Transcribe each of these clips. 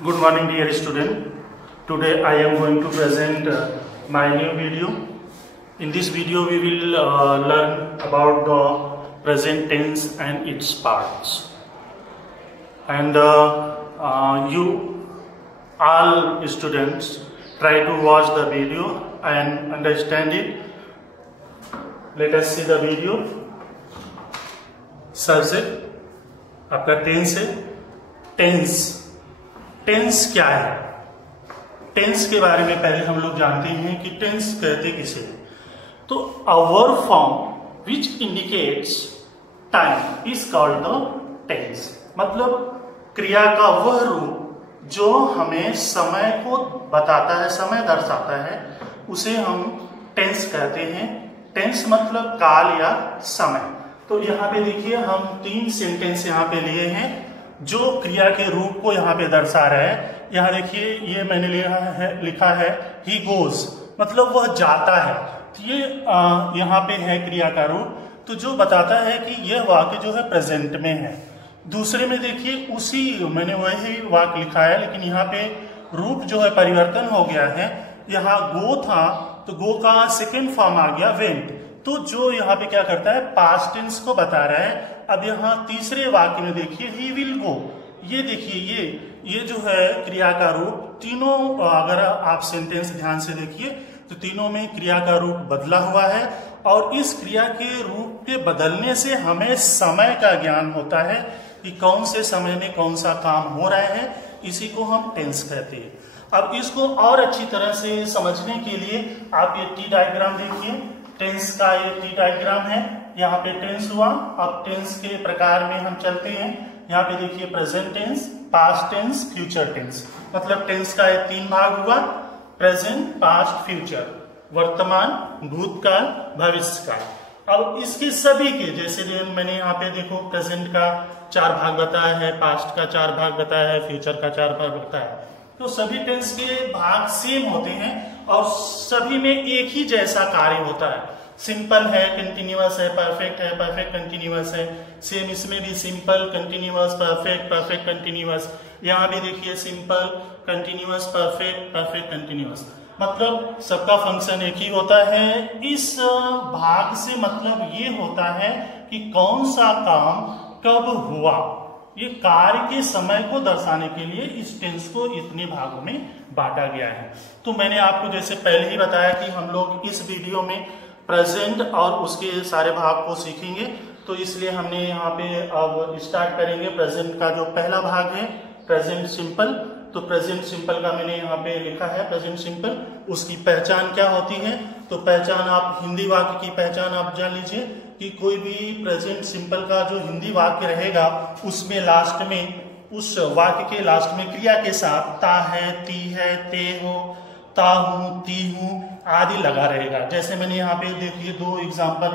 Good morning, dear student. Today I am going to present my new video. In this video we will learn about the present tense and its parts. And you all students try to watch the video and understand it. Let us see the video. Subject आपका tense है. Tense क्या है? Tense के बारे में पहले हम लोग जानते हैं कि टेंस कहते किसे. तो a verb form which indicates time is called the tense. मतलब क्रिया का वह रूप जो हमें समय को बताता है, समय दर्शाता है, उसे हम टेंस कहते हैं. टेंस मतलब काल या समय. तो यहाँ पे देखिए हम 3 सेंटेंस यहाँ पे लिए हैं जो क्रिया के रूप को यहाँ पे दर्शा रहे हैं. यहाँ देखिए ये मैंने लिखा है ही गोज, मतलब वह जाता है. ये यहाँ पे है क्रिया का रूप, तो जो बताता है कि यह वाक्य जो है प्रेजेंट में है. दूसरे में देखिए उसी मैंने वही वाक्य लिखा है, लेकिन यहाँ पे रूप जो है परिवर्तन हो गया है. यहाँ गो था तो गो का सेकेंड फॉर्म आ गया वेंट. तो जो यहाँ पे क्या करता है, पास्ट टेंस को बता रहा है. अब यहाँ तीसरे वाक्य में देखिए ही विल गो. ये देखिए ये जो है क्रिया का रूप, तीनों अगर आप सेंटेंस ध्यान से देखिए तो तीनों में क्रिया का रूप बदला हुआ है. और इस क्रिया के रूप के बदलने से हमें समय का ज्ञान होता है कि कौन से समय में कौन सा काम हो रहा है. इसी को हम टेंस कहते हैं. अब इसको और अच्छी तरह से समझने के लिए आप ये टी डायग्राम देखिए. टेंस का ये टी डायग्राम है. यहाँ पे टेंस हुआ. अब टेंस के प्रकार में हम चलते हैं. यहाँ पे देखिए present tense, past tense, future tense. मतलब टेंस का ये 3 भाग हुआ: प्रेजेंट, पास्ट, फ्यूचर. वर्तमान, भूतकाल, भविष्यकाल. अब इसके सभी के जैसे मैंने यहाँ पे देखो प्रेजेंट का 4 भाग बताया है, पास्ट का 4 भाग बताया है, फ्यूचर का 4 भाग बताया है. तो सभी टेंस के भाग सेम होते हैं और सभी में एक ही जैसा कार्य होता है. सिंपल है, कंटिन्यूअस है, परफेक्ट है, परफेक्ट कंटिन्यूअस है. सेम इसमें भी simple, continuous, perfect, perfect continuous. यहाँ भी देखिए simple, continuous, perfect, perfect continuous. मतलब सबका फंक्शन एक ही होता है. इस भाग से मतलब ये होता है कि कौन सा काम कब हुआ. ये कार्य के समय को दर्शाने के लिए इस टेंस को इतने भागों में बांटा गया है. तो मैंने आपको जैसे पहले ही बताया कि हम लोग इस वीडियो में प्रेजेंट और उसके सारे भाग को सीखेंगे. तो इसलिए हमने यहाँ पे अब स्टार्ट करेंगे. प्रेजेंट का जो पहला भाग है प्रेजेंट सिंपल. तो प्रेजेंट सिंपल का मैंने यहाँ पे लिखा है प्रेजेंट सिंपल. उसकी पहचान क्या होती है? तो पहचान आप हिंदी वाक्य की पहचान आप जान लीजिए कि कोई भी प्रेजेंट सिंपल का जो हिंदी वाक्य रहेगा उसमें लास्ट में, उस वाक्य के लास्ट में क्रिया के साथ ता है, ती है, ते हो, ता हूं, ती हूं आदि लगा रहेगा. जैसे मैंने यहाँ पे देखिए 2 एग्जाम्पल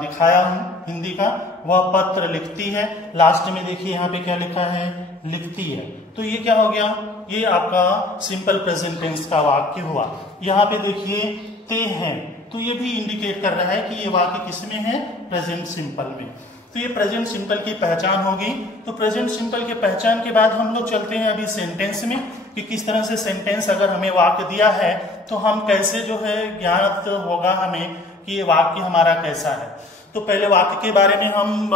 दिखाया हूं हिंदी का. वह पत्र लिखती है, लास्ट में देखिए यहाँ पे क्या लिखा है, लिखती है. तो ये क्या हो गया, ये आपका सिंपल प्रेजेंट टेंस का वाक्य हुआ. यहाँ पे देखिए ते हैं, तो ये भी इंडिकेट कर रहा है कि ये वाक्य किसमें है, प्रेजेंट सिंपल में. तो ये प्रेजेंट सिंपल की पहचान होगी. तो प्रेजेंट सिंपल की पहचान के बाद हम लोग चलते हैं अभी सेंटेंस में कि किस तरह से सेंटेंस अगर हमें वाक्य दिया है तो हम कैसे जो है ज्ञात होगा हमें कि ये वाक्य हमारा कैसा है. तो पहले वाक्य के बारे में हम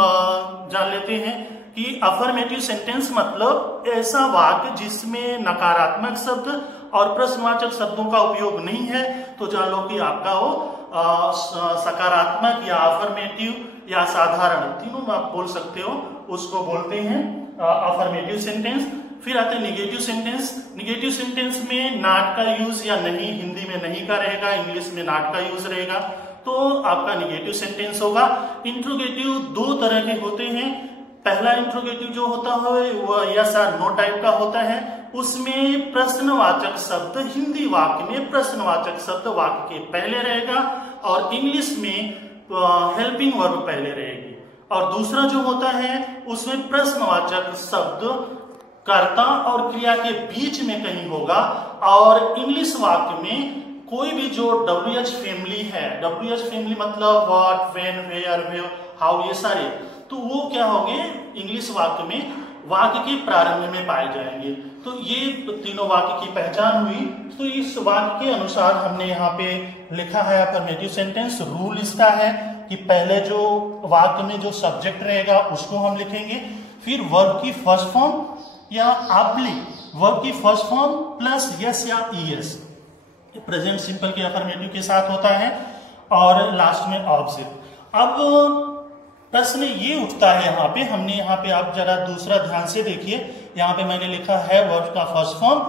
जान लेते हैं कि अफर्मेटिव सेंटेंस मतलब ऐसा वाक्य जिसमें नकारात्मक शब्द और प्रश्नवाचक शब्दों का उपयोग नहीं है. तो जान लो कि आपका वो सकारात्मक या अफर्मेटिव या साधारण, तीनों आप बोल सकते हो, उसको बोलते हैं अफर्मेटिव सेंटेंस. फिर आते हैं निगेटिव सेंटेंस. निगेटिव सेंटेंस में नॉट का यूज या नहीं, हिंदी में नहीं का रहेगा, इंग्लिश में नॉट का यूज रहेगा. तो आपका निगेटिव सेंटेंस होगा. इंट्रोगेटिव 2 तरह के होते हैं. पहला इंट्रोगेटिव जो होता है वह यस और नो टाइप का होता है. उसमें प्रश्नवाचक शब्द, हिंदी वाक्य में प्रश्नवाचक शब्द वाक्य के पहले रहेगा और इंग्लिश में हेल्पिंग वर्ब पहले रहेगी. और दूसरा जो होता है उसमें प्रश्नवाचक शब्द कर्ता और क्रिया के बीच में कहीं होगा. और इंग्लिश वाक्य में कोई भी जो WH फैमिली है, WH फैमिली मतलब व्हाट, व्हेन, वेयर, हाउ, ये सारे, तो वो क्या होंगे इंग्लिश वाक्य में वाक्य के प्रारंभ में पाए जाएंगे। तो ये तीनों वाक्य की पहचान हुई। तो इस वाक्य के अनुसार हमने यहाँ पे लिखा है अफर्मेटिव सेंटेंस। रूल इसका है कि पहले जो वाक्य में जो सब्जेक्ट रहेगा उसको हम लिखेंगे, फिर वर्ब की फर्स्ट फॉर्म या आपली वर्ब की फर्स्ट फॉर्म प्लस यस या ईएस, प्रेजेंट सिंपल के अफर्मेटिव के साथ होता है, और लास्ट में ऑब्जेक्ट। अब प्रश्न ये उठता है यहाँ पे, हमने यहाँ पे आप जरा दूसरा ध्यान से देखिए, यहाँ पे मैंने लिखा है वर्ब का first form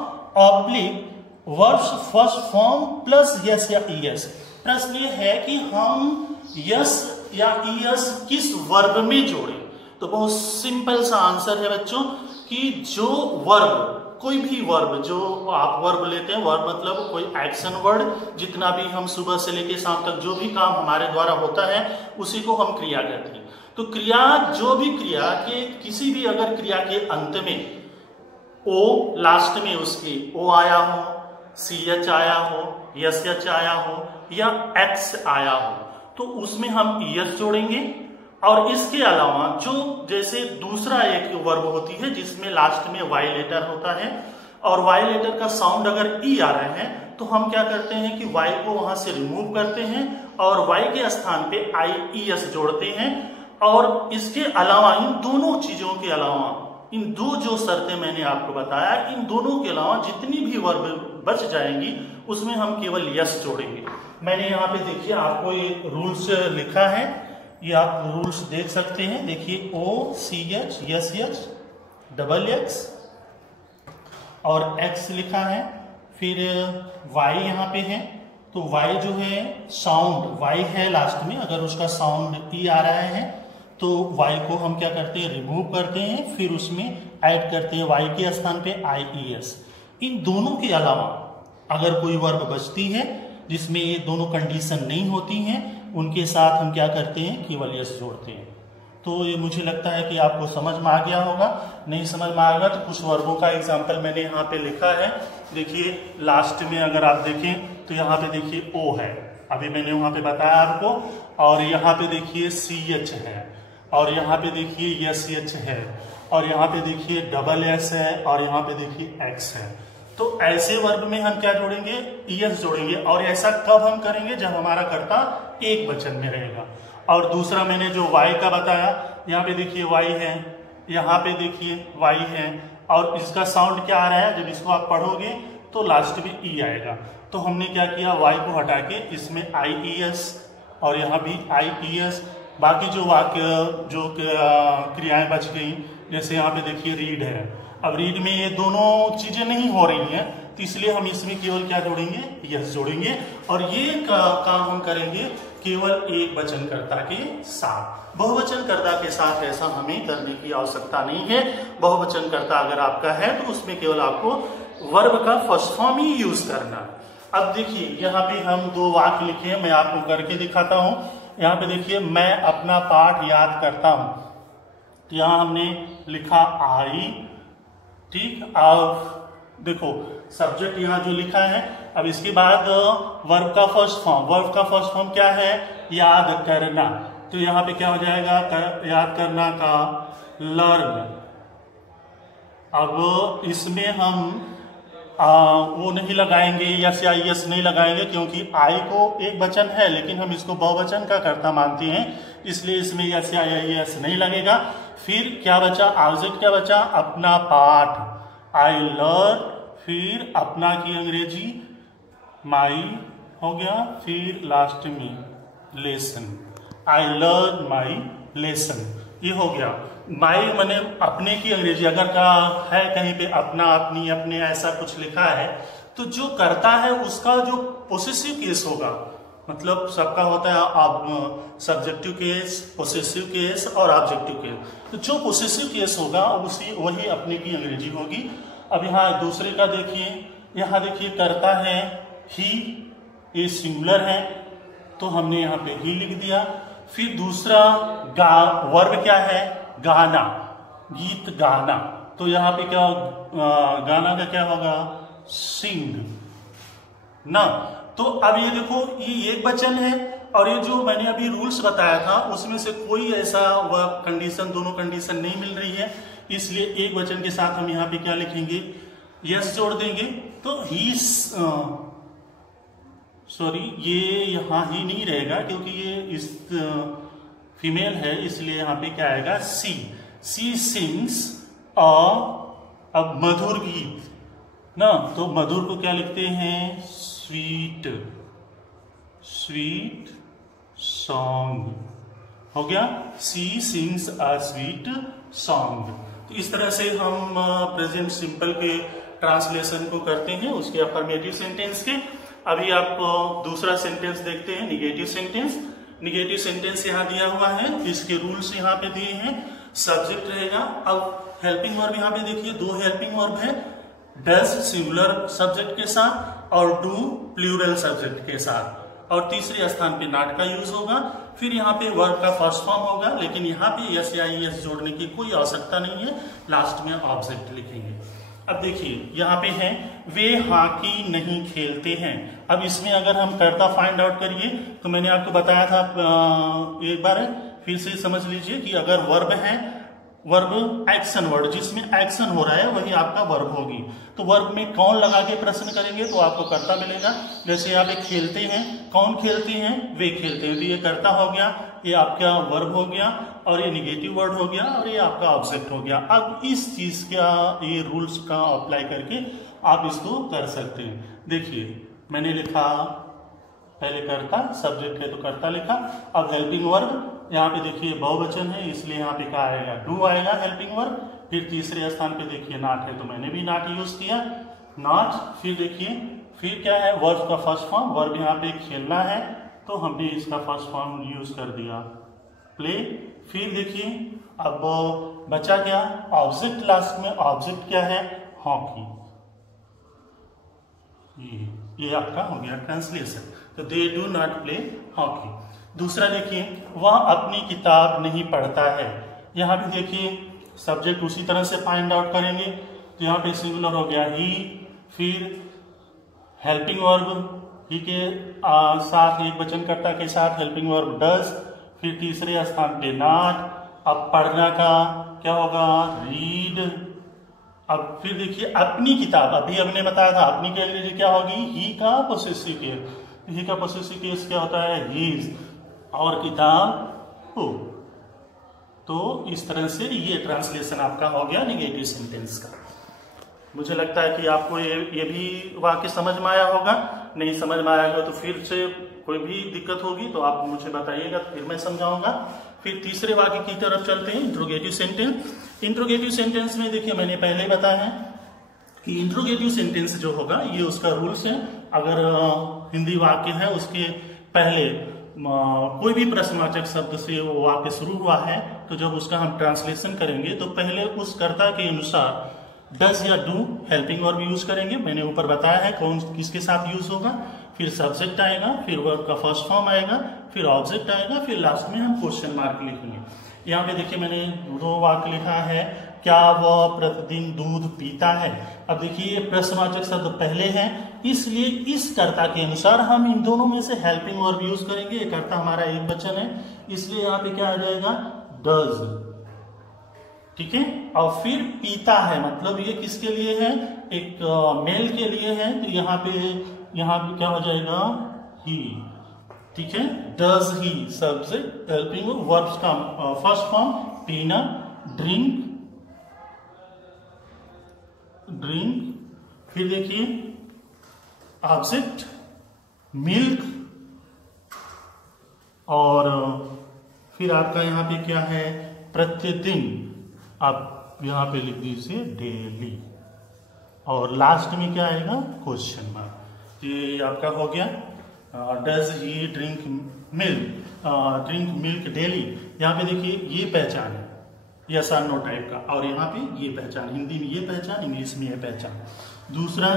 oblique verbs first form plus yes या ईएस। प्रश्न ये है कि हम यस या ईएस किस वर्ब में जोड़ें। तो बहुत सिंपल सा आंसर है बच्चों कि जो वर्ब, कोई भी वर्ब जो आप वर्ब लेते हैं, वर्ब मतलब कोई एक्शन वर्ड, जितना भी हम सुबह से लेकर शाम तक जो भी काम हमारे द्वारा होता है उसी को हम क्रिया कहते हैं। तो क्रिया, जो भी क्रिया के किसी भी अगर क्रिया के अंत में ओ लास्ट में उसकी ओ आया हो, सी एच आया हो, एस एच आया हो या एक्स आया हो तो उसमें हम ईएस जोड़ेंगे। और इसके अलावा जो जैसे दूसरा एक वर्ब होती है जिसमें लास्ट में वाई लेटर होता है और वाई लेटर का साउंड अगर ई आ रहे हैं तो हम क्या करते हैं कि वाई को वहां से रिमूव करते हैं और वाई के स्थान पे आई ई एस जोड़ते हैं। और इसके अलावा इन दोनों चीजों के अलावा, इन दो जो शर्तें मैंने आपको बताया, इन दोनों के अलावा जितनी भी वर्ब बच जाएंगी उसमें हम केवल यस जोड़ेंगे। मैंने यहाँ पे देखिए आपको ये रूल्स लिखा है, ये आप रूल्स देख सकते हैं। देखिए O C H S H double X और एक्स लिखा है, फिर वाई यहाँ पे है तो वाई जो है साउंड वाई है लास्ट में, अगर उसका साउंड ई आ रहा है तो वाई को हम क्या करते हैं रिमूव करते हैं, फिर उसमें ऐड करते हैं वाई के स्थान पे आई ई एस। इन दोनों के अलावा अगर कोई वर्ब बचती है जिसमें ये दोनों कंडीशन नहीं होती हैं उनके साथ हम क्या करते हैं केवल यस जोड़ते हैं। तो ये मुझे लगता है कि आपको समझ में आ गया होगा। नहीं समझ में आएगा तो कुछ वर्बों का एग्जाम्पल मैंने यहाँ पे लिखा है। देखिए लास्ट में अगर आप देखें तो यहाँ पे देखिए ओ है, अभी मैंने वहां पे बताया आपको, और यहाँ पे देखिए सी एच है, और यहाँ पे देखिए यस एच है, और यहाँ पे देखिए डबल एस है, और यहाँ पे देखिए एक्स है। तो ऐसे वर्ब में हम क्या जोड़ेंगे ईएस जोड़ेंगे। और ऐसा कब हम करेंगे जब हमारा कर्ता एक वचन में रहेगा। और दूसरा मैंने जो वाई का बताया, यहाँ पे देखिए वाई है, यहाँ पे देखिए वाई है, और इसका साउंड क्या आ रहा है, जब इसको आप पढ़ोगे तो लास्ट में ई आएगा। तो हमने क्या किया, वाई को हटा के इसमें आई ई एस और यहाँ भी आई ई एस। बाकी जो वाक्य जो क्रियाएं बच गई, जैसे यहाँ पे देखिए रीड है, अब रीड में ये दोनों चीजें नहीं हो रही हैं तो इसलिए हम इसमें केवल क्या जोड़ेंगे यस जोड़ेंगे। और ये काम हम करेंगे केवल एक वचनकर्ता के साथ। बहुवचनकर्ता के साथ ऐसा हमें करने की आवश्यकता नहीं है। बहुवचनकर्ता अगर आपका है तो उसमें केवल आपको वर्ब का फर्स्ट फॉर्म ही यूज करना है। अब देखिए यहाँ पे हम दो वाक्य लिखे हैं, मैं आपको करके दिखाता हूँ। यहाँ पे देखिए मैं अपना पाठ याद करता हूं, तो यहाँ हमने लिखा आई, ठीक। अब देखो सब्जेक्ट यहाँ जो लिखा है, अब इसके बाद वर्ब का फर्स्ट फॉर्म, वर्ब का फर्स्ट फॉर्म क्या है याद करना, तो यहाँ पे क्या हो जाएगा याद करना का लर्न। अब इसमें हम वो नहीं लगाएंगे यस या यस नहीं लगाएंगे क्योंकि आई को एक वचन है लेकिन हम इसको बहुवचन का कर्ता मानते हैं, इसलिए इसमें यस या यस नहीं लगेगा। फिर क्या बचा, ऑब्जेक्ट क्या बचा, अपना पाठ, आई लर्न, फिर अपना की अंग्रेजी माई हो गया, फिर लास्ट में lesson, I learn my lesson, ये हो गया। माई मैंने अपने की अंग्रेजी अगर का है कहीं पे अपना अपनी अपने ऐसा कुछ लिखा है तो जो करता है उसका जो पोसेसिव केस होगा, मतलब सबका होता है अब सब्जेक्टिव केस, पोसेसिव केस और ऑब्जेक्टिव केस, तो जो पोसेसिव केस होगा उसी वही अपने की अंग्रेजी होगी। अब यहाँ दूसरे का देखिए, यहाँ देखिए करता है ही, ये सिंगुलर है तो हमने यहाँ पे ही लिख दिया। फिर दूसरा वर्ब क्या है गाना, गीत गाना, तो यहाँ पे क्या गाना का क्या होगा सिंग ना। तो अब ये देखो ये एक वचन है और ये जो मैंने अभी रूल्स बताया था उसमें से कोई ऐसा वह कंडीशन, दोनों कंडीशन नहीं मिल रही है, इसलिए एक वचन के साथ हम यहाँ पे क्या लिखेंगे, यस जोड़ देंगे। तो ही, सॉरी ये यहाँ ही नहीं रहेगा क्योंकि ये इस फीमेल है, इसलिए यहाँ पे क्या आएगा, सी सिंग्स अ मधुर गीत ना। तो मधुर को क्या लिखते हैं, स्वीट सॉन्ग हो गया, सी सिंग्स अ स्वीट सॉन्ग। तो इस तरह से हम प्रेजेंट सिंपल के ट्रांसलेशन को करते हैं उसके अफर्मेटिव सेंटेंस के। अभी आपको दूसरा सेंटेंस देखते हैं, निगेटिव सेंटेंस। निगेटिव सेंटेंस यहाँ दिया हुआ है, इसके रूल्स यहाँ पे दिए हैं। सब्जेक्ट रहेगा। अब हेल्पिंग वर्ब यहाँ पे देखिए, दो हेल्पिंग वर्ब है, डज सिंगुलर सब्जेक्ट के साथ और डू प्लूरल सब्जेक्ट के साथ, और तीसरे स्थान पे नॉट का यूज होगा। फिर यहाँ पे वर्ब का फर्स्ट फॉर्म होगा, लेकिन यहाँ पे यस या एस जोड़ने की कोई आवश्यकता नहीं है, लास्ट में ऑब्जेक्ट लिखेंगे। अब देखिए यहाँ पे है, वे हॉकी नहीं खेलते हैं। अब इसमें अगर हम कर्ता फाइंड आउट करिए तो मैंने आपको बताया था, एक बार फिर से समझ लीजिए कि अगर वर्ब है, वर्ब एक्शन वर्ड जिसमें एक्शन हो रहा है वही आपका वर्ब होगी। तो वर्ब में कौन लगा के प्रश्न करेंगे तो आपको कर्ता मिलेगा। जैसे यहाँ पे खेलते हैं, कौन खेलते हैं, वे खेलते हैं, तो ये कर्ता हो गया, ये आपका वर्ब हो गया, और ये निगेटिव वर्ड हो गया, और ये आपका ऑब्जेक्ट हो गया। अब इस चीज का, ये रूल्स का अप्लाई करके आप इसको कर सकते हैं। देखिए मैंने लिखा पहले कर्ता, सब्जेक्ट है तो कर्ता लिखा। अब हेल्पिंग वर्ब, यहाँ पे देखिए बहुवचन है इसलिए यहाँ पे क्या आएगा, डू आएगा हेल्पिंग वर्ब। फिर तीसरे स्थान पे देखिए नॉट है तो मैंने भी नॉट यूज किया, नॉट। फिर देखिए फिर क्या है, वर्ब का फर्स्ट फॉर्म, वर्ब यहाँ पे खेलना है तो हमने इसका फर्स्ट फॉर्म यूज कर दिया, प्ले। फिर देखिए अब बचा क्या, ऑब्जेक्ट, लास्ट में ऑब्जेक्ट क्या है, हॉकी। ये आपका हो गया ट्रांसलेशन। तो they do not play hockey. दूसरा देखिए, वह अपनी किताब नहीं पढ़ता है। यहाँ पे देखिए सब्जेक्ट उसी तरह से फाइंड आउट करेंगे। तो यहाँ पे सिंगुलर हो गया ही, फिर हेल्पिंग वर्ब ही के साथ, एक वचनकर्ता के साथ हेल्पिंग वर्ब डज, फिर तीसरे स्थान पे नॉट। अब पढ़ना का क्या होगा, रीड। अब फिर देखिए अपनी किताब, अभी हमने बताया था अपनी के लिए क्या होगी, ही का पोसेसिव केस। ही का पोसेसिव केस क्या होता है, हीज, और किताब हो। तो इस तरह से ये ट्रांसलेशन आपका हो गया निगेटिव सेंटेंस का। मुझे लगता है कि आपको ये भी वाक्य समझ में आया होगा। नहीं समझ में आया होगा तो फिर से कोई भी दिक्कत होगी तो आप मुझे बताइएगा, फिर मैं समझाऊंगा। फिर तीसरे वाक्य की तरफ चलते हैं, इंट्रोगेटिव सेंटेंस। इंट्रोगेटिव सेंटेंस में देखिए मैंने पहले बताया कि इंट्रोगेटिव सेंटेंस जो होगा ये उसका रूल्स है। अगर हिंदी वाक्य है उसके पहले कोई भी प्रश्नवाचक शब्द से वो वाक्य शुरू हुआ है तो जब उसका हम ट्रांसलेशन करेंगे तो पहले उस कर्ता के अनुसार डज या डू हेल्पिंग वर्ब यूज करेंगे। मैंने ऊपर बताया है कौन किसके साथ यूज होगा। फिर सब्जेक्ट आएगा, फिर वर्ब का फर्स्ट फॉर्म आएगा, फिर ऑब्जेक्ट आएगा, फिर लास्ट में हम क्वेश्चन मार्क लिखेंगे। यहाँ पे देखिए मैंने दो वाक्य लिखा है, क्या वह प्रतिदिन दूध पीता है। अब देखिए प्रश्नवाचक शब्द पहले है, इसलिए इस कर्ता के अनुसार हम इन दोनों में से हेल्पिंग वर्ब यूज करेंगे। ये कर्ता हमारा एक वचन है इसलिए यहाँ पे क्या आ जाएगा, डज। ठीक है, और फिर पीता है मतलब ये किसके लिए है, एक मेल के लिए है, तो यहाँ पे क्या हो जाएगा, ही। ठीक है, does he subject, helping verbs का फर्स्ट फॉर्म पीना, ड्रिंक, फिर देखिए ऑब्जेक्ट मिल्क, और फिर आपका यहाँ पे क्या है, प्रतिदिन। आप यहाँ पे लिख दीजिए डेली, और लास्ट में क्या आएगा, क्वेश्चन मार्क। ये आपका हो गया does he drink milk daily. यहाँ पे देखिए ये पहचान है यस और नो टाइप का, और यहाँ पे ये पहचान, हिंदी में ये पहचान, इंग्लिश में ये पहचान। दूसरा,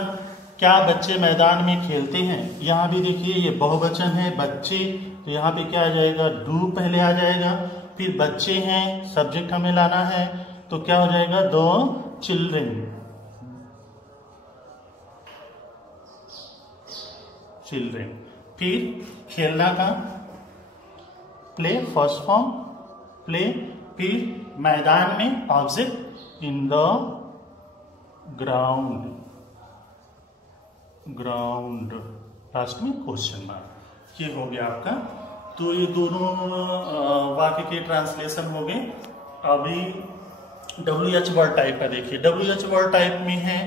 क्या बच्चे मैदान में खेलते हैं। यहाँ भी देखिए ये बहुवचन है बच्चे, तो यहाँ पे क्या आ जाएगा, डू पहले आ जाएगा, फिर बच्चे हैं, सब्जेक्ट हमें लाना है, तो क्या हो जाएगा, दो चिल्ड्रेन, फिर खेलना का प्ले फर्स्ट फॉर्म प्ले, फिर मैदान में object, in the ground last में क्वेश्चन मार्क। ये हो गया आपका। तो ये दोनों वाक्य के ट्रांसलेशन हो गए। अभी WH वर्ड टाइप का देखिए। WH वर्ड टाइप में है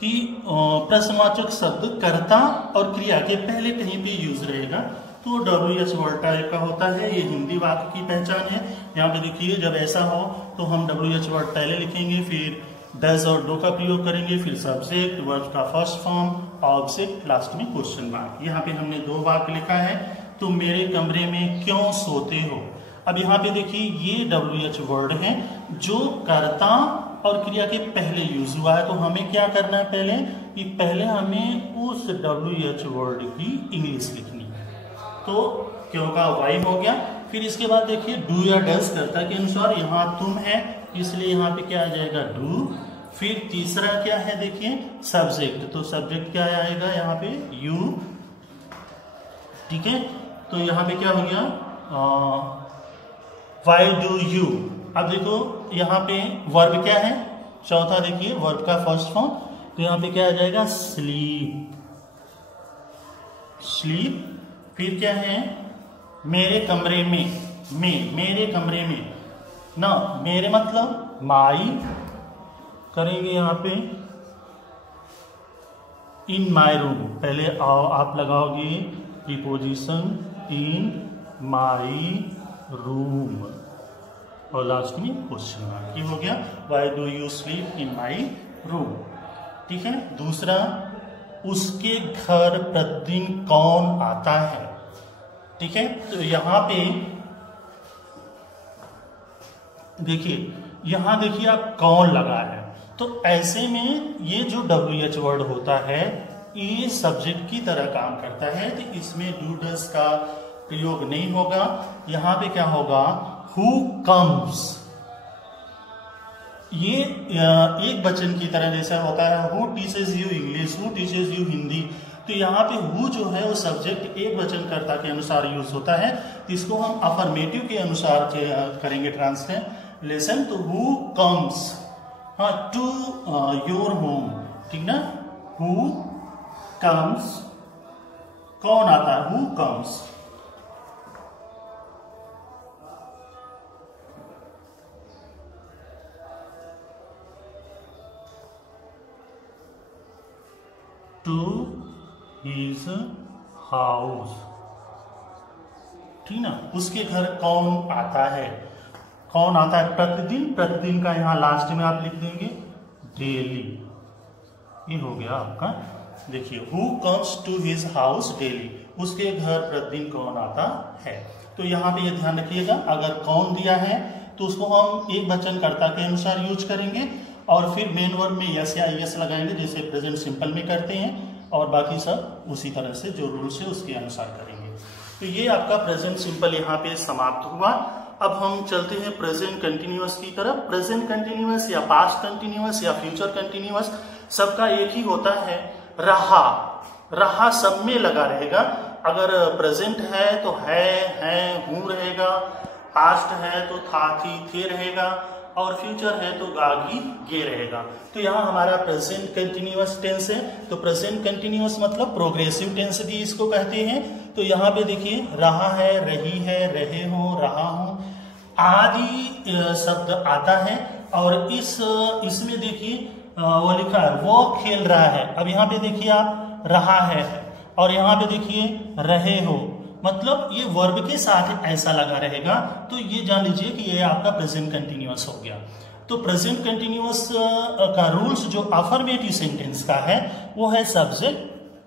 कि प्रश्नवाचक शब्द कर्ता और क्रिया के पहले कहीं पे यूज रहेगा, तो WH वर्ड टाइप का होता है। ये हिंदी वाक्य की पहचान है। यहाँ पे देखिए जब ऐसा हो तो हम WH वर्ड पहले लिखेंगे, फिर डज और डू का प्रयोग करेंगे, फिर सब्जेक्ट, वर्ब का फर्स्ट फॉर्म, ऑब्जेक्ट, लास्ट में क्वेश्चन मार्क। यहाँ पे हमने 2 वाक्य लिखा है। तुम मेरे कमरे में क्यों सोते हो। अब यहाँ पे देखिए ये WH वर्ड है जो कर्ता और क्रिया के पहले यूज हुआ है। तो हमें क्या करना है पहले कि पहले हमें उस WH वर्ड की इंग्लिश लिखनी है। तो क्यों का वाई हो गया। फिर इसके बाद देखिए डू या डज कर्ता के अनुसार, यहाँ तुम है इसलिए यहाँ पे क्या आ जाएगा डू। फिर तीसरा क्या है देखिए सब्जेक्ट, तो सब्जेक्ट क्या आएगा यहाँ पे यू। ठीक है, तो यहाँ पे क्या हो गया वाई डू यू। अब देखो यहाँ पे वर्ब क्या है, चौथा देखिए वर्ब का फर्स्ट फॉर्म, तो यहाँ पे क्या आ जाएगा स्लीप। फिर क्या है मेरे कमरे में, मेरे कमरे में ना, मेरे मतलब माई करेंगे यहाँ पे इन माई रूम। पहले आप लगाओगे प्रीपोजिशन इन माई रूम और लास्ट में क्वेश्चन मार्क। ये हो गया why do you sleep in my room. ठीक है, दूसरा उसके घर प्रतिदिन कौन आता है। ठीक है, तो यहां पे देखिए, यहां देखिए आप कौन लगा है, तो ऐसे में ये जो WH वर्ड होता है ये सब्जेक्ट की तरह काम करता है, तो इसमें डू डज का प्रयोग नहीं होगा। यहां पे क्या होगा हु कम्स, ये एक वचन की तरह जैसा होता है who teaches you English, who teaches you Hindi. तो यहाँ पे हु जो है वो सब्जेक्ट एक वचन कर्ता के अनुसार यूज होता है, इसको हम अफर्मेटिव के अनुसार करेंगे ट्रांसलेशन। तो who comes to your home, ठीक ना, हु कम्स कौन आता है, who comes. To his house, ठीक ना, उसके घर कौन आता है, कौन आता है प्रतिदिन। प्रतिदिन का यहां लास्ट में आप लिख देंगे डेली। ये हो गया आपका। देखिए who comes to his house daily, उसके घर प्रतिदिन कौन आता है। तो यहाँ पे ये ध्यान रखिएगा, अगर कौन दिया है तो उसको हम एक वचन कर्ता के अनुसार यूज करेंगे और फिर मेन वर्ब में यस या एस लगाएंगे जैसे प्रेजेंट सिंपल में करते हैं, और बाकी सब उसी तरह से जो रूल्स है उसके अनुसार करेंगे। तो ये आपका प्रेजेंट सिंपल यहाँ पे समाप्त हुआ। अब हम चलते हैं प्रेजेंट कंटिन्यूअस की तरफ। प्रेजेंट कंटिन्यूअस या पास्ट कंटिन्यूअस या फ्यूचर कंटिन्यूअस सबका एक ही होता है, रहा। रहा सब में लगा रहेगा। अगर प्रेजेंट है तो है हूं रहेगा, पास्ट है तो था थी थे रहेगा, और फ्यूचर है तो गागी गे रहेगा। तो यहाँ हमारा प्रेजेंट कंटिन्यूअस टेंस है। तो प्रेजेंट कंटिन्यूअस मतलब प्रोग्रेसिव टेंस भी इसको कहते हैं। तो यहाँ पे देखिए रहा है, रही है, रहे हो, रहा हूं आदि शब्द आता है। और इसमें देखिए वो लिखा है वो खेल रहा है। अब यहाँ पे देखिए आप रहा है और यहाँ पे देखिए रहे हो, मतलब ये वर्ब के साथ ऐसा लगा रहेगा। तो ये जान लीजिए कि ये आपका प्रेजेंट कंटिन्यूअस हो गया। तो प्रेजेंट कंटिन्यूअस का रूल्स जो अफर्मेटिव सेंटेंस का है वो है सब्जेक्ट,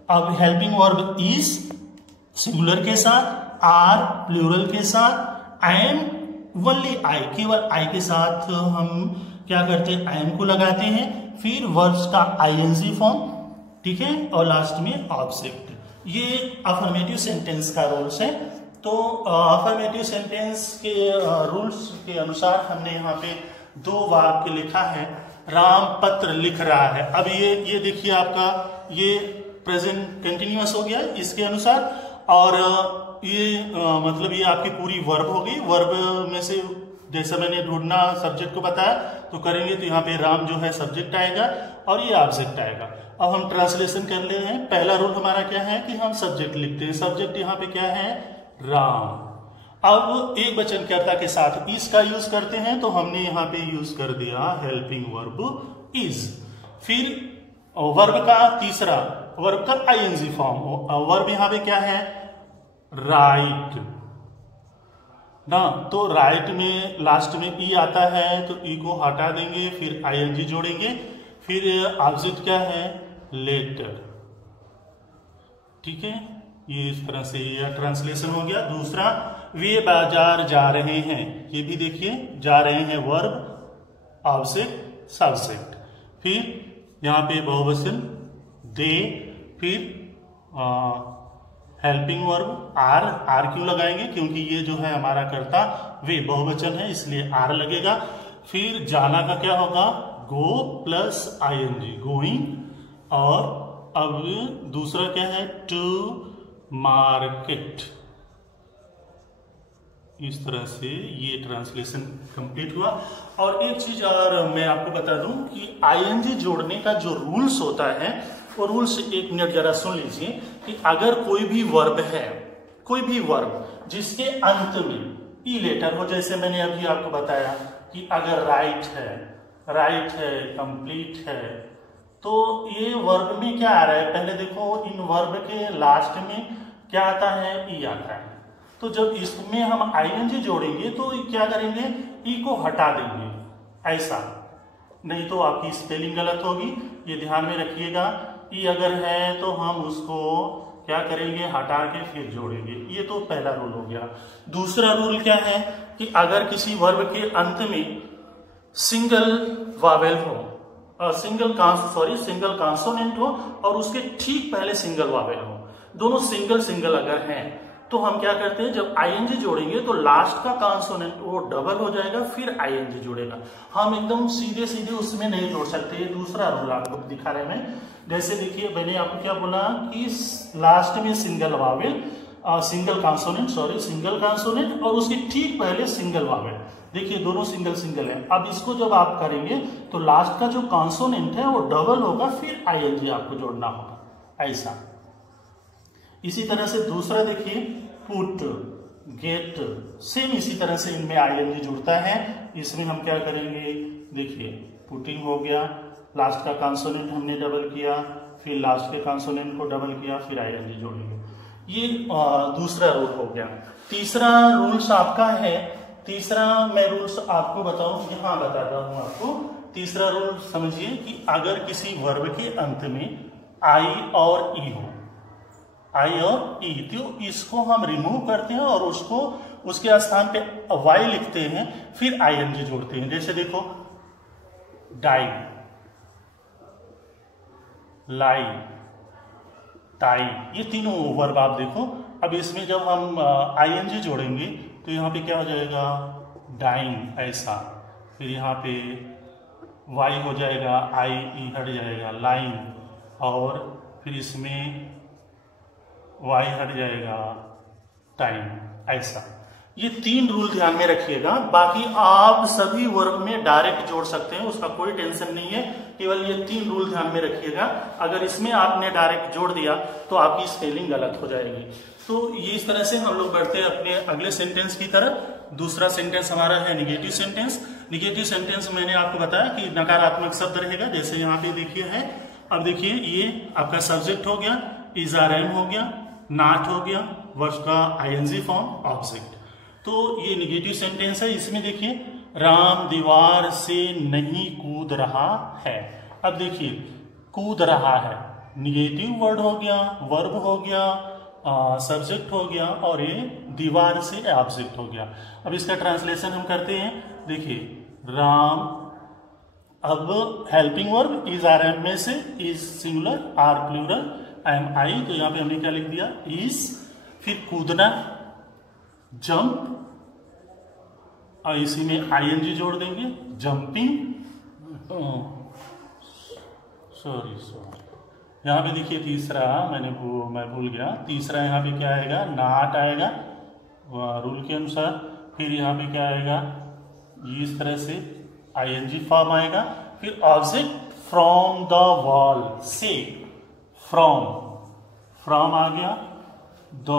अब हेल्पिंग वर्ब इज सिंगुलर के साथ, आर प्लूरल के साथ, एम ओनली आई, केवल आई के साथ हम क्या करते हैं एम को लगाते हैं, फिर वर्ब्स का आईएनजी फॉर्म, ठीक है, और लास्ट में ऑब्जेक्ट। ये अफर्मेटिव सेंटेंस का रूल्स है। तो अफर्मेटिव सेंटेंस के रूल्स के अनुसार हमने यहाँ पे 2 वाक्य लिखा है। राम पत्र लिख रहा है। अब ये देखिए आपका ये प्रेजेंट कंटिन्यूअस हो गया इसके अनुसार, और ये मतलब ये आपकी पूरी वर्ब हो गई। वर्ब में से जैसा मैंने ढूंढना सब्जेक्ट को बताया तो करेंगे, तो यहाँ पे राम जो है सब्जेक्ट आएगा और ये ऑब्जेक्ट आएगा। अब हम ट्रांसलेशन कर ले हैं। पहला रूल हमारा क्या है कि हम सब्जेक्ट लिखते हैं, सब्जेक्ट यहाँ पे क्या है, राम। अब एक वचन कर्ता के साथ इज का यूज करते हैं, तो हमने यहाँ पे यूज कर दिया हेल्पिंग वर्ब इज। फिर वर्ब का तीसरा, वर्ब का आईएनजी फॉर्म, वर्ब यहाँ पे क्या है, राइट ना, तो राइट में लास्ट में ई आता है तो ई को हटा देंगे, फिर आईएनजी जोड़ेंगे, फिर ऑब्जेक्ट क्या है, लेटर। ठीक है, ये इस तरह से यह ट्रांसलेशन हो गया। दूसरा, वे बाजार जा रहे हैं, ये भी देखिए जा रहे हैं, वर्ब ऑब्जेक्ट सब्जेक्ट, फिर यहाँ पे बहुवचन दे, फिर हेल्पिंग वर्ब आर। आर क्यों लगाएंगे, क्योंकि ये जो है हमारा कर्ता वे बहुवचन है इसलिए आर लगेगा। फिर जाना का क्या होगा, गो प्लस आईएनजी, गोइंग। और अब दूसरा क्या है, टू मार्केट। इस तरह से ये ट्रांसलेशन कंप्लीट हुआ। और एक चीज और मैं आपको बता दूं कि आईएनजी जोड़ने का जो रूल्स होता है वो रूल्स एक मिनट जरा सुन लीजिए कि अगर कोई भी वर्ब है, कोई भी वर्ब जिसके अंत में ई लेटर हो, जैसे मैंने अभी आपको बताया कि अगर राइट है, कंप्लीट है, तो ये वर्ब में क्या आ रहा है, पहले देखो इन वर्ब के लास्ट में क्या आता है, ई आता है। तो जब इसमें हम आईएनजी जोड़ेंगे तो क्या करेंगे, ई को हटा देंगे, ऐसा नहीं तो आपकी स्पेलिंग गलत होगी, ये ध्यान में रखिएगा। ई अगर है तो हम उसको क्या करेंगे, हटा के फिर जोड़ेंगे। ये तो पहला रूल हो गया। दूसरा रूल क्या है कि अगर किसी वर्ब के अंत में सिंगल वावेल हो, सिंगल कॉन्सोनेंट हो और उसके ठीक पहले सिंगल वावेल हो, दोनों सिंगल अगर हैं, तो हम क्या करते हैं, जब आईएनजी जोड़ेंगे तो लास्ट का कॉन्सोनेंट वो डबल हो जाएगा, फिर आईएनजी जोड़ेगा। हम एकदम सीधे उसमें नहीं जोड़ सकते। ये दूसरा रूल आपको दिखा रहे हैं। जैसे देखिए मैंने आपको क्या बोला कि लास्ट में सिंगल वावेल, सिंगल कॉन्सोनेंट और उसके ठीक पहले सिंगल वावेल, देखिए दोनों सिंगल है। अब इसको जब आप करेंगे तो लास्ट का जो कॉन्सोनेंट है वो डबल होगा, फिर आईएनजी आपको जोड़ना होगा, ऐसा। इसी तरह से दूसरा देखिए, पुट, गेट, सेम इसी तरह से इनमें आईएनजी जुड़ता है। इसमें हम क्या करेंगे, देखिए पुटिंग हो गया, लास्ट का कॉन्सोनेंट हमने डबल किया, फिर लास्ट के कॉन्सोनेंट को डबल किया, फिर आईएनजी जोड़ेंगे। ये दूसरा रूल हो गया। तीसरा रूल्स आपका है, तीसरा मैं रूल्स आपको बताऊं, यहाँ बताता हूं आपको। तीसरा रूल समझिए कि अगर किसी वर्ब के अंत में आई और ई हो, आई और ई, तो इसको हम रिमूव करते हैं और उसको उसके स्थान पे वाई लिखते हैं, फिर आईएनजी जोड़ते हैं। जैसे देखो डाई, लाई, टाई, ये तीनों वर्ब आप देखो। अब इसमें जब हम आईएनजी जोड़ेंगे तो यहाँ पे क्या हो जाएगा, डाइंग, ऐसा। फिर यहाँ पे वाई हो जाएगा, आई ई हट जाएगा, लाइन, और फिर इसमें वाई हट जाएगा, टाइम, ऐसा। ये तीन रूल ध्यान में रखिएगा। बाकी आप सभी वर्ब में डायरेक्ट जोड़ सकते हैं, उसका कोई टेंशन नहीं है, केवल ये तीन रूल ध्यान में रखिएगा। अगर इसमें आपने डायरेक्ट जोड़ दिया तो आपकी स्पेलिंग गलत हो जाएगी। तो ये इस तरह से हम लोग बढ़ते हैं अपने अगले सेंटेंस की तरफ। दूसरा सेंटेंस हमारा है निगेटिव सेंटेंस। निगेटिव सेंटेंस मैंने आपको बताया कि नकारात्मक शब्द रहेगा, जैसे यहाँ पे देखिए है। अब देखिए ये आपका सब्जेक्ट हो गया, इज आर एम हो गया, नॉट हो गया, वर्ब का आईएनजी फॉर्म, ऑब्जेक्ट। तो ये निगेटिव सेंटेंस है। इसमें देखिए राम दीवार से नहीं कूद रहा है। अब देखिए कूद रहा है, निगेटिव वर्ड हो गया, वर्ब हो गया, सब्जेक्ट हो गया, और ये दीवार से ऑब्जेक्ट हो गया। अब इसका ट्रांसलेशन हम करते हैं। देखिए राम, अब helping verb is are am में से is singular, are plural, am I, तो यहाँ पे हमने क्या लिख दिया, इज। फिर कूदना, जंप, और इसी में आईएनजी जोड़ देंगे, जंपिंग। सॉरी यहाँ पे देखिए तीसरा मैं भूल गया। तीसरा यहाँ पे क्या आएगा, नॉट आएगा रूल के अनुसार। फिर यहाँ पे क्या आएगा, ये इस तरह से आईएनजी फॉर्म आएगा। फिर ऑब्जेक्ट फ्रॉम द वॉल से, फ्रॉम आ गया, द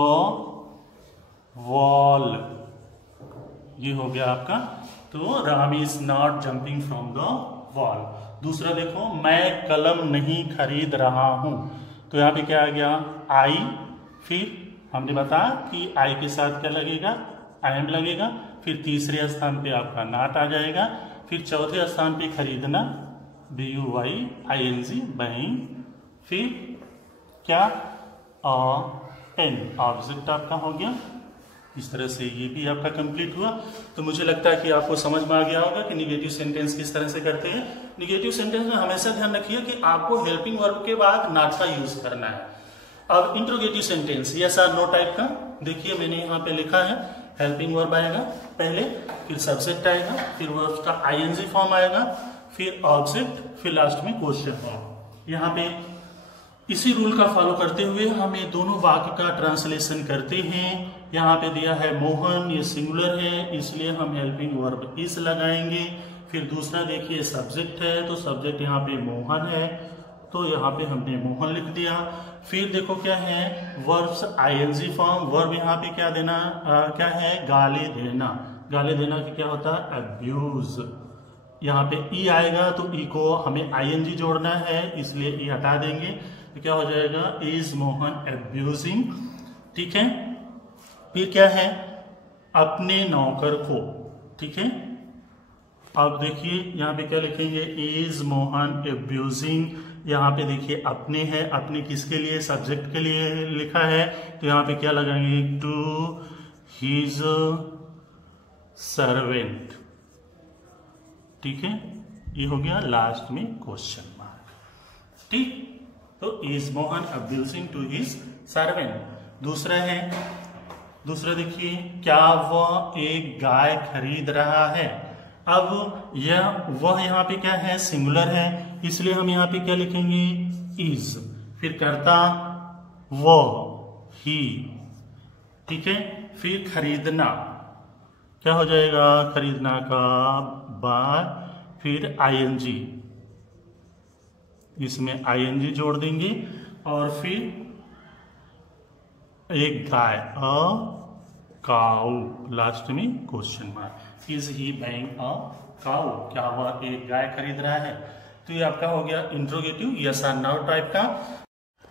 वॉल, ये हो गया आपका। तो Ram is not jumping from the wall. दूसरा देखो, मैं कलम नहीं खरीद रहा हूं, तो यहां पे क्या आ गया, आई। फिर हमने बताया कि आई के साथ क्या लगेगा, आई एम लगेगा। फिर तीसरे स्थान पे आपका नॉट आ जाएगा। फिर चौथे स्थान पे खरीदना, BUYING, बाइंग। फिर क्या, पेन, ऑब्जेक्ट आपका हो गया। इस तरह से ये भी आपका कंप्लीट हुआ। तो मुझे लगता है कि आपको समझ में आ गया होगा कि निगेटिव सेंटेंस किस तरह से करते हैं। निगेटिव सेंटेंस में हमेशा ध्यान रखिए कि आपको हेल्पिंग वर्ब के बाद नॉट का यूज करना है। अब इंट्रोगेटिव सेंटेंस, यस और नो टाइप का, देखिए मैंने यहाँ पे लिखा है, हेल्पिंग वर्ब आएगा पहले, फिर सब्जेक्ट आएगा, फिर वर्ब का आईएनजी फॉर्म आएगा, फिर ऑब्जेक्ट, फिर लास्ट में क्वेश्चन फॉर्म। यहाँ पे इसी रूल का फॉलो करते हुए हम ये दोनों वाक्य का ट्रांसलेशन करते हैं। यहाँ पे दिया है मोहन, ये सिंगुलर है इसलिए हम हेल्पिंग वर्ब इज लगाएंगे। फिर दूसरा देखिए सब्जेक्ट है, तो सब्जेक्ट यहाँ पे मोहन है, तो यहाँ पे हमने मोहन लिख दिया। फिर देखो क्या है, वर्ब्स आईएनजी फॉर्म, वर्ब यहाँ पे क्या देना, क्या है, गाली देना। गाली देना की क्या होता है, अब्यूज। यहाँ पे ई आएगा तो ई को हमें आईएनजी जोड़ना है, इसलिए ई हटा देंगे, तो क्या हो जाएगा, इज मोहन अब्यूजिंग। ठीक है। फिर क्या है, अपने नौकर को। ठीक है। अब देखिए यहाँ पे क्या लिखेंगे, इज मोहन अब्यूजिंग। यहाँ पे देखिए अपने है, अपने किसके लिए, सब्जेक्ट के लिए लिखा है, तो यहाँ पे क्या लगाएंगे, टू हिज सर्वेंट। ठीक है, ये हो गया लास्ट में क्वेश्चन मार्क। ठीक, तो is Mohan abusing to his servant. दूसरा है, दूसरा देखिए, क्या वह एक गाय खरीद रहा है। अब यह वह यहाँ पे क्या है, सिंगुलर है, इसलिए हम यहाँ पे क्या लिखेंगे, इज। फिर करता वो, ही। ठीक है। फिर खरीदना क्या हो जाएगा, खरीदना का बाय, फिर आईएनजी, इसमें आईएनजी जोड़ देंगे, और फिर एक गाय, अ काऊ, लास्ट में question mark. Is he buying a cow, क्या वह एक गाय खरीद रहा है। तो ये आपका हो गया इंट्रोगेटिव यस और नो टाइप का।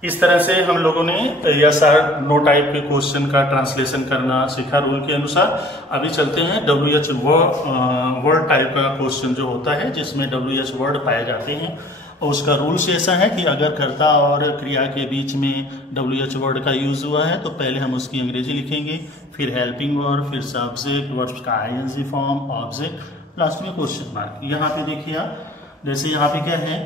इस तरह से हम लोगों ने यस और नो टाइप के क्वेश्चन का ट्रांसलेशन करना सीखा रूल के अनुसार। अभी चलते हैं WH वर्ड टाइप का क्वेश्चन जो होता है, जिसमें WH वर्ड पाए जाते हैं, और उसका रूल्स ऐसा है कि अगर कर्ता और क्रिया के बीच में WH वर्ड का यूज हुआ है तो पहले हम उसकी अंग्रेजी लिखेंगे, फिर हेल्पिंग वर्ब, फिर सब्जेक्ट, वर्ब का आईएनजी फॉर्म, ऑब्जेक्ट, लास्ट में क्वेश्चन मार्क। यहाँ पे देखिए आप, जैसे यहाँ पे क्या है,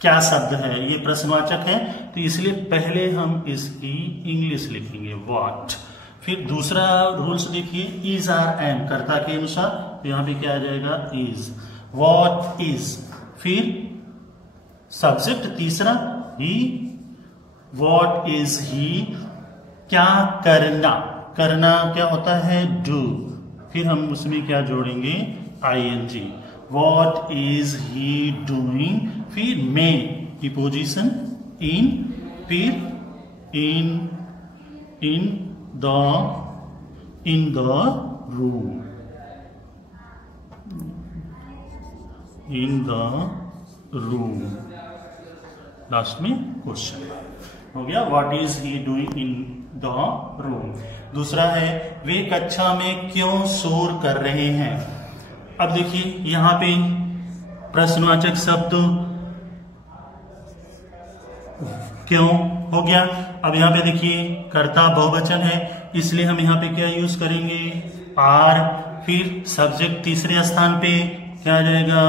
क्या शब्द है, ये प्रश्नवाचक है, तो इसलिए पहले हम इसकी इंग्लिश लिखेंगे, व्हाट। फिर दूसरा रूल्स देखिए, इज आर एम, कर्ता के अनुसार, तो यहाँ पे क्या आ जाएगा, इज, व्हाट इज। फिर सब्जेक्ट तीसरा, ही, व्हाट इज ही, क्या करना, करना क्या होता है, डू। फिर हम उसमें क्या जोड़ेंगे, ING, what is he doing. फिर में की पोजीशन, इन, फिर in the room, in the room, last में क्वेश्चन हो गया, what is he doing in the room. दूसरा है, वे कक्षा में क्यों शोर कर रहे हैं। अब देखिए यहां पे प्रश्नवाचक शब्द क्यों हो गया। अब यहाँ पे देखिए कर्ता बहुवचन है, इसलिए हम यहाँ पे क्या यूज करेंगे, आर। फिर सब्जेक्ट तीसरे स्थान पे क्या आ जाएगा,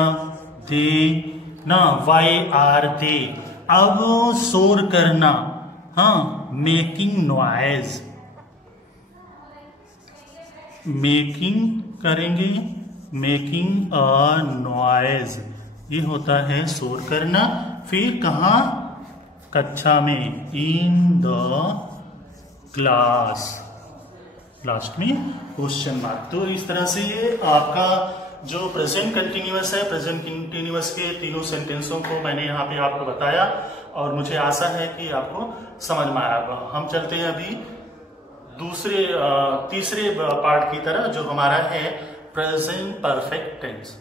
दे ना, वाई आर दे। अब शोर करना, हाँ, मेकिंग नॉइज, मेकिंग करेंगे, मेकिंग अ नॉइज, ये होता है शोर करना। फिर कहा, कक्षा में, इन द क्लास, लास्ट में क्वेश्चन मार्क। तो इस तरह से आपका जो प्रेजेंट कंटिन्यूअस है, प्रेजेंट कंटिन्यूअस के तीनों सेंटेंसों को मैंने यहाँ पे आपको बताया और मुझे आशा है कि आपको समझ में आया होगा। हम चलते हैं अभी तीसरे पार्ट की तरह, जो हमारा है प्रेजेंट परफेक्ट टेंस।